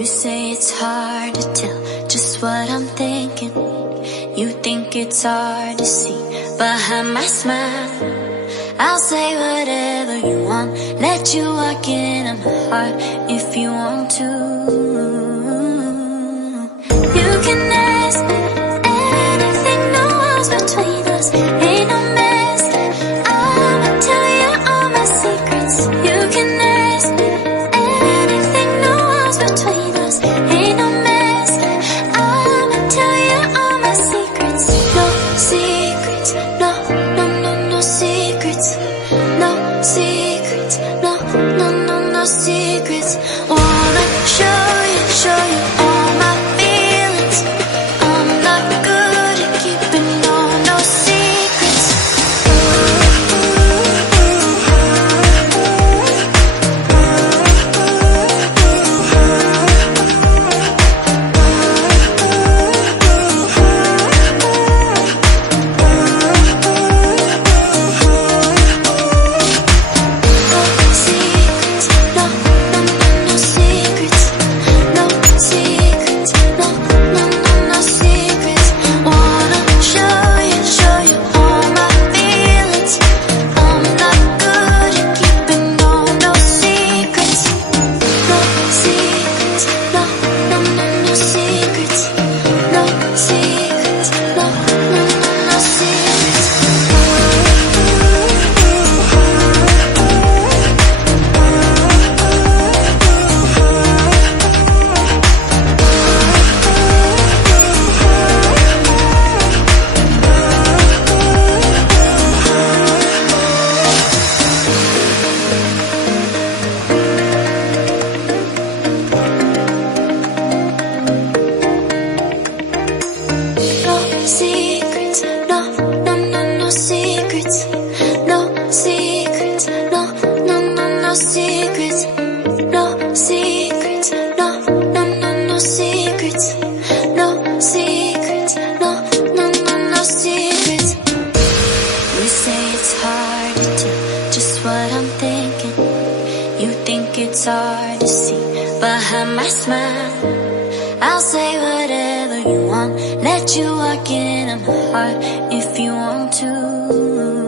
You say it's hard to tell just what I'm thinking. You think it's hard to see behind my smile. I'll say whatever you want, let you walk into my heart if you want to. You can ask me anything, no walls between us, ain't no mess. I'ma tell you all my secrets. You can ask me anything, no walls between us, ain't no mess. I'ma tell you all my secrets. No secrets, no, no, no, no secrets. No secrets, no, no, no, no secrets. Wanna show you all my feelings. I'm not good at keeping no secrets. Secrets, no, no, no, no secrets. No secrets, no, no, no, no secrets. No secrets, no, no, no, no secrets. No secrets, no, no, no, no secrets. You say it's hard to tell just what I'm thinking. You think it's hard to see behind my smile. I'll say whatever you want, let you walk into my heart if you want to.